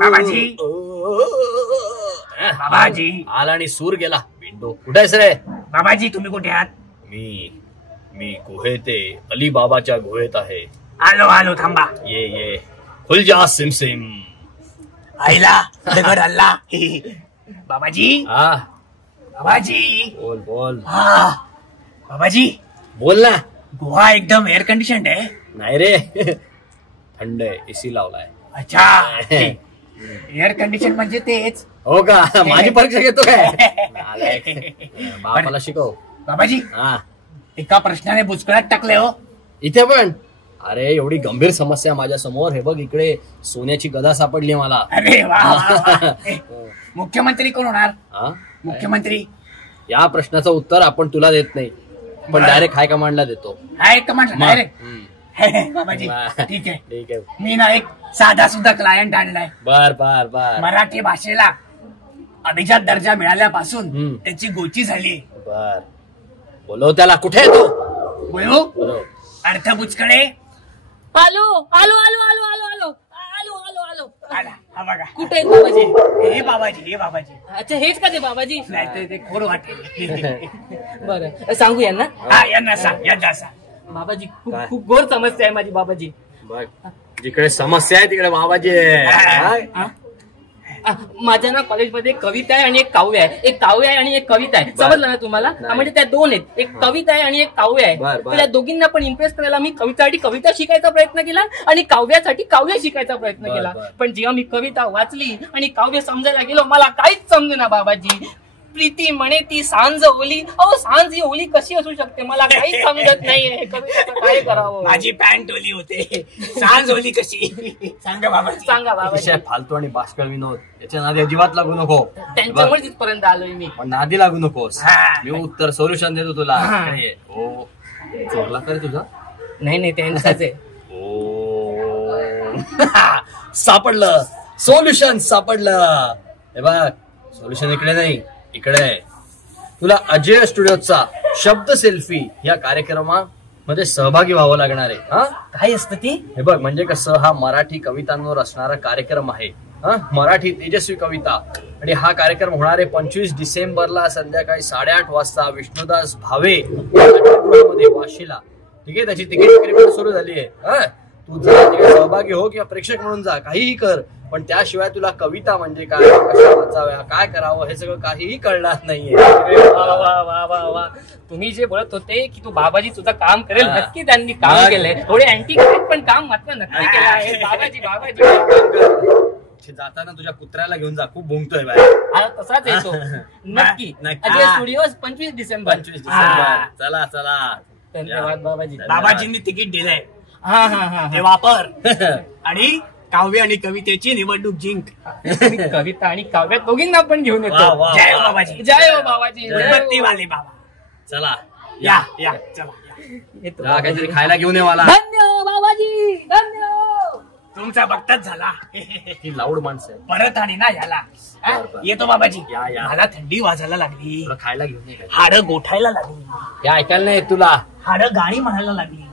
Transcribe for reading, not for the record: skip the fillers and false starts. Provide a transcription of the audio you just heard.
बाबाजी बाबाजी आला आणि सूर गेला. विंडो कुठे आहेस रे? बाबाजी तुम्ही कुठे आहात? मी गुहेत आहे. अलीबाबाच्या गुहेत आहे. आलो आलो थांबा. ये खुल जा सिम सिम. आईला दगड हल्ला. बाबाजी बाबाजी बोल बाबाजी बोल ना. गुहा एकदम एअर कंडिशन आहे. नाही रे थंड आहे. एसी लावलाय. अच्छा एअर कंडिशन म्हणजे तेच हो का? माझी परीक्षा घेतो काय? बापाला शिकव. बाबाजी एका प्रश्नाने बुचकळ्यात टाकले हो. इथे पण अरे एवढी गंभीर समस्या माझ्या समोर. हे बघ इकडे सोन्याची गदा सापडली मला. अरे वा. मुख्यमंत्री कोण होणार? मुख्यमंत्री या प्रश्नाचं उत्तर आपण तुला देत नाही, पण डायरेक्ट हाय कमांडला देतो. हाय कमांड डायरेक्ट. बाबाजी ठीक आहे. मी ना एक साधा सुद्धा क्लायंट आणलाय. बर मराठी भाषेला अभिजात दर्जा मिळाल्यापासून त्याची गोची झाली. बर बोलव त्याला. कुठे आहे तो? बोलू अर्थ बुचकडे. आलो आलो आलो आलो आलो आलो आलो आलो आलो आला. हा बघा कुठे आहेत बाबाजी? हे बाबाजी. अच्छा हेच का ते बाबाजी? नाही तर ते खोड वाटेल. बरं सांगू यांना. यांना सांग. बाबाजी खूप घोर समस्या आहे माझी बाबाजी. बघ जिकडे समस्या आहे तिकडे बाबाजी आहे. माझ्या ना कॉलेजमध्ये एक कविता आहे आणि एक काव्य आहे. एक काव्य आहे आणि एक कविता आहे. समजलं ना तुम्हाला? म्हणजे त्या दोन आहेत. एक कविता आहे आणि एक काव्य आहे. त्या दोघींना पण इम्प्रेस करायला मी कवितासाठी कविता शिकायचा प्रयत्न केला आणि काव्यासाठी काव्य शिकायचा प्रयत्न केला. पण जेव्हा मी कविता वाचली आणि काव्य समजायला गेलो मला काहीच समजेना बाबाजी. प्रीती म्हणे ती सांज ओली. सांज ही ओली कशी असू शकते मला काहीच समजत नाहीये. कवितेचं काय करावं? माझी पॅन्ट ओली होते. सांज ओली कशी? सांगा बाबाजी. फालतू आणि बाष्कळ विनोद याच्या नादी अजिबात लागू नको. त्यांच्यामुळे तिथपर्यंत आलोय मी. पण नादी लागू नकोस. मी उत्तर सोल्युशन देतो तुला. हो चोरला करे तुझा? नाही त्यांचाच आहे. सापडलं. सोल्युशन सापडलं. हे बघ सोल्युशन इकडे नाही इकडे. तुला अजय स्टुडिओचा शब्द सेल्फी या कार्यक्रमामध्ये सहभागी व्हावं लागणार आहे. काय असतं ती? हे बघ म्हणजे कसं हा मराठी कवितांवर असणारा कार्यक्रम आहे. मराठी तेजस्वी कविता. आणि हा कार्यक्रम होणार आहे 25 डिसेंबरला संध्याकाळी 8:30 वाजता विष्णुदास भावे नाट्यगृहामध्ये वाशीला. ठीक आहे. त्याची तिकीट विक्री पण सुरू झाली आहे. तू जा तिकडे सहभागी हो किंवा प्रेक्षक म्हणून जा काहीही कर. पण त्याशिवाय तुला कविता म्हणजे काय, कशा वाचाव्या, काय करावं हे सगळं काहीही कळणार नाहीये. वा तुम्ही जे बोलत होते की तू बाबाजी तुझं काम करेल, नक्की त्यांनी काम केलंय. थोडे अँटी पण काम मात्र नक्की केलं आहे. बाबाजी जाताना तुझ्या कुत्र्याला घेऊन जा. खूप भुंकतोय बाहेर. तसाच येतो. नक्की अजय स्टुडिओ 25 डिसेंबर. चला धन्यवाद बाबाजी. बाबाजींनी तिकीट दिलंय. ते वापर. आणि काव्य आणि कवितेची निवडणूक जिंक. कविता आणि काव्यात दोघींना पण घेऊन येतो. जय हो बाबाजी. जय हो बाबाजी. वाले बाबा. चला या चला येतो. काहीतरी खायला घेऊन ये मला. धन्य बाबाजी धन्य. तुमचा बघताच झाला. ही लाऊड माणसं आहे. परत आणि ना याला. येतो बाबाजी. या. मला थंडी वाजायला लागली. खायला घेऊन ये. हाडं गोठायला लागली. हे ऐकायला नाही तुला. हाडं गाणी म्हणायला लागली.